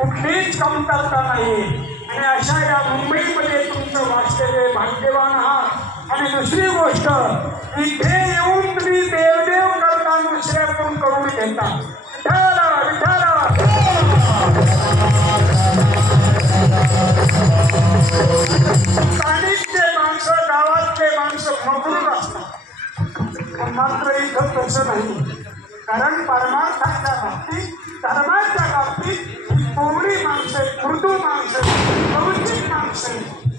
कुठलीच कमतरता नाही आणि अशा या मुंबईमध्ये तुमचं वास्तव्य भाग्यवान आहात आणि दुसरी गोष्ट इथे येऊन तुम्ही देवदेव करता दुसऱ्याकडून करून घेता. विठाला विठाला स्थानिकचे माणसं गावातले माणसं मगरूर असतात. पण मात्र इथं तसं नाही कारण परमार्थाच्या बाबतीत धर्माच्या बाबतीत ही कोवळी माणसं मृदू माणसं लवचिक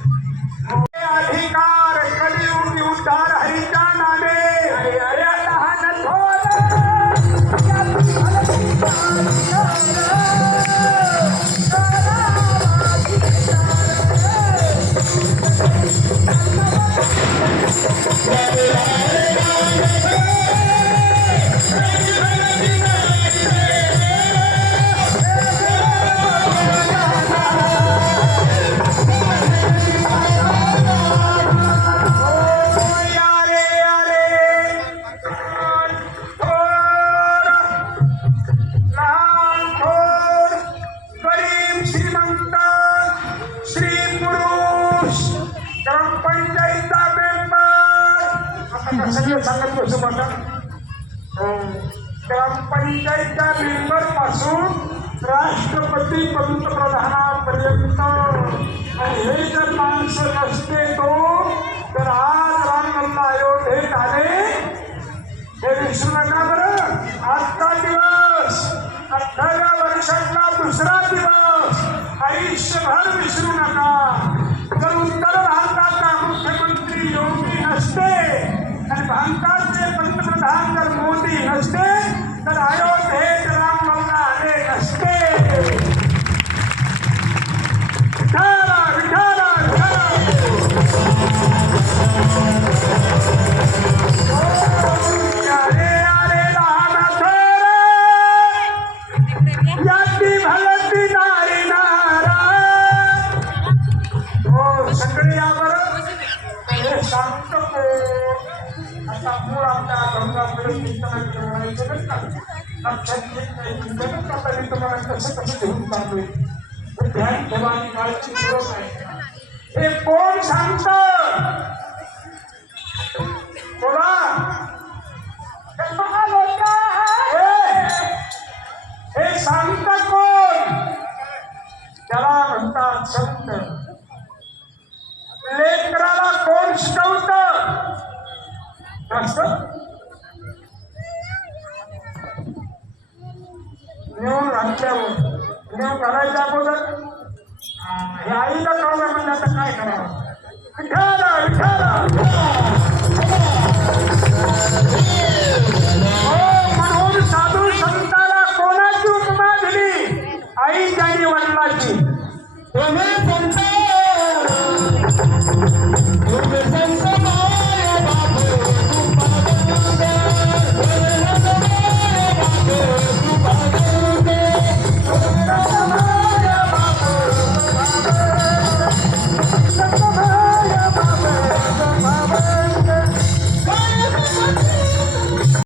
ग्रामपंचायतच्या मेंबरपासून राष्ट्रपती पंतप्रधानापर्यंत हे जर माणसं नसते तो तर आज रामलल्ला अयोध्येत आले हे विसरू नका बरं आजचा दिवस अठराव्या वर्षातला दुसरा दिवस आयुष्यभर विसरू नका जर उत्तर भारताचा मुख्यमंत्री योगी नसते आणि भारताचे पंतप्रधान जर मोदी नसते असा आता मूळ आमच्या लक्षात नाही तुम्हाला कसं कसं घेऊन हे ध्यान ठेवा आणि काळजी हे कोण सांगतं? बोला. हे हे कोण? त्याला म्हणतात संत. असतं नेऊन घातल्यावर नेऊन घालायच्या अगोदर हे आईला कळलं म्हणजे आता काय करावं. हो, म्हणून साधू संताला कोणाची उपमा दिली? आई आणि वडिलाची. तुम्ही संत संत